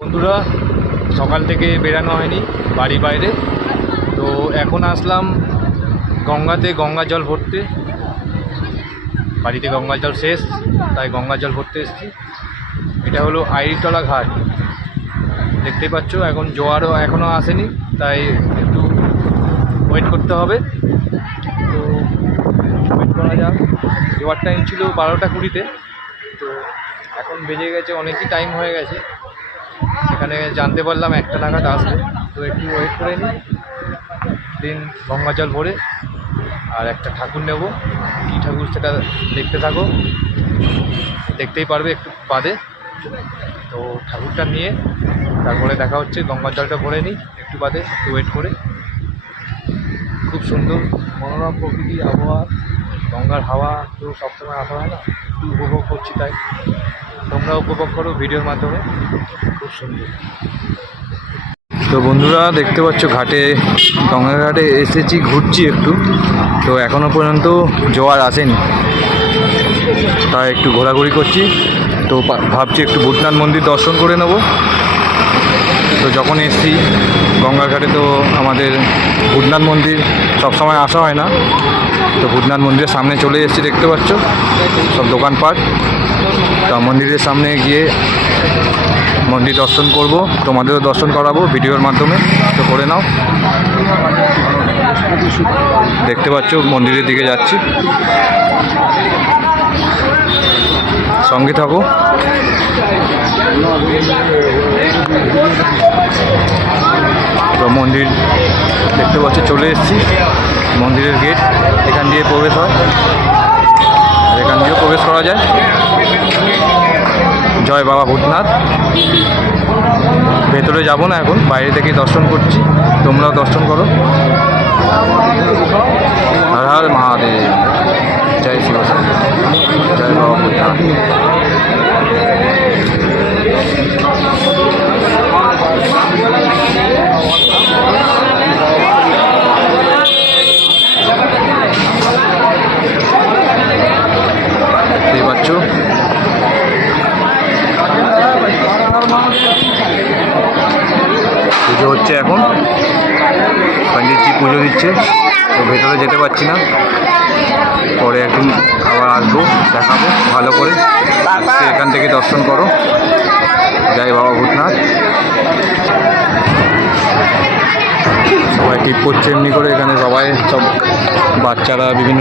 বন্ধুরা সকাল থেকে বেরানো হয়নি বাড়ির বাইরে, তো এখন আসলাম গঙ্গাতে গঙ্গা জল ভরতে। বাড়িতে গঙ্গা জল শেষ, তাই গঙ্গা জল ভরতে এসেছি। এটা হলো আইরিতলা ঘাট, দেখতেই পাচ্ছ। এখন জোয়ারও এখনও আসেনি, তাই একটু ওয়েট করতে হবে। তো ওয়েট করা যাক। জোয়ার টাইম ছিল 12টা 20-তে, তো এখন বেজে গেছে, অনেকই টাইম হয়ে গেছে। এখানে জানতে পারলাম 1টা নাগাদ আসবে, তো একটু ওয়েট করে নিই। দিন গঙ্গা জল ভরে আর একটা ঠাকুর নেব। কী ঠাকুর সেটা দেখতে থাকো, দেখতেই পারবে একটু বাদে। তো ঠাকুরটা নিয়ে তারপরে দেখা হচ্ছে। গঙ্গা জলটা ভরে নিই একটু বাদে, একটু ওয়েট করে। খুব সুন্দর মনোরম প্রকৃতি, আবহাওয়া, গঙ্গার হাওয়া তো সবসময় আসা হয় না, একটু উপভোগ করছি। তাই তোমরা উপভোগ করো ভিডিওর মাধ্যমে, খুব সুন্দর। তো বন্ধুরা দেখতে পাচ্ছ ঘাটে, গঙ্গা ঘাটে এসেছি, ঘুরছি একটু। তো এখনও পর্যন্ত জোয়ার আসেনি, তাই একটু ঘোরাঘুরি করছি। তো ভাবছি একটু ভূতনাথ মন্দির দর্শন করে নেব। তো যখন এসছি গঙ্গা ঘাটে, তো আমাদের ভূতনাথ মন্দির সবসময় আসা হয় না। তো ভূতনাথ মন্দিরের সামনে চলে এসেছি, দেখতে পাচ্ছ সব দোকানপাট। তো মন্দিরের সামনে গিয়ে মন্দির দর্শন করব, তোমাদেরও দর্শন করাবো ভিডিওর মাধ্যমে। তো করে নাও, দেখতে পাচ্ছ মন্দিরের দিকে যাচ্ছি, সঙ্গে থাকো। তো মন্দির দেখতে পাচ্ছ, চলে এসেছি। মন্দিরের গেট এখান দিয়ে প্রবেশ হয়, আর এখান দিয়েও প্রবেশ করা যায়। জয় বাবা ভূতনাথ। ভেতরে যাব না এখন, বাইরে থেকেই দর্শন করছি, তোমরাও দর্শন করো। হর হর মহাদেব, জয় শিব, জয় বাবা ভূতনাথ। দেখতে পাচ্ছ পুজো হচ্ছে এখন, পণ্ডিতজি পুজো দিচ্ছে। তো ভেতরে যেতে পারছি না, পরে একদিন আবার আসবো, দেখাবো ভালো করে। এখান থেকে দর্শন করো, জয় বাবা ভূতনাথ। সবাই টিপ করছে এমনি করে, এখানে সবাই সব বাচ্চারা বিভিন্ন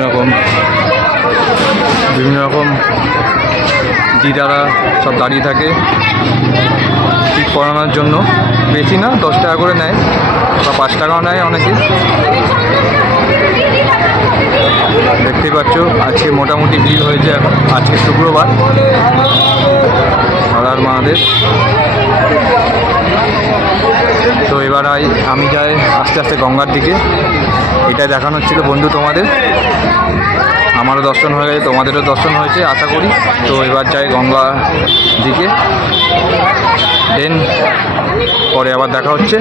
রকম দিদারা সব দাঁড়িয়ে থাকে টিপ করানোর জন্য। বেশি না, 10 টাকা করে নেয় বা 5 টাকাও নেয় অনেকে। দেখতেই পাচ্ছ আজকে মোটামুটি ভিড় হয়েছে। এখন আজকে শুক্রবার। হর হর মহাদেব। তো এবার আমি যাই আস্তে আস্তে গঙ্গার দিকে। এটাই দেখানোর ছিল বন্ধু তোমাদের। আমারও দর্শন হয়ে গেছে, তোমাদেরও দর্শন হয়েছে আশা করি। তো এবার যাই গঙ্গা দিকে, দেন পরে আবার দেখা হচ্ছে,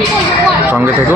সঙ্গে থেকো।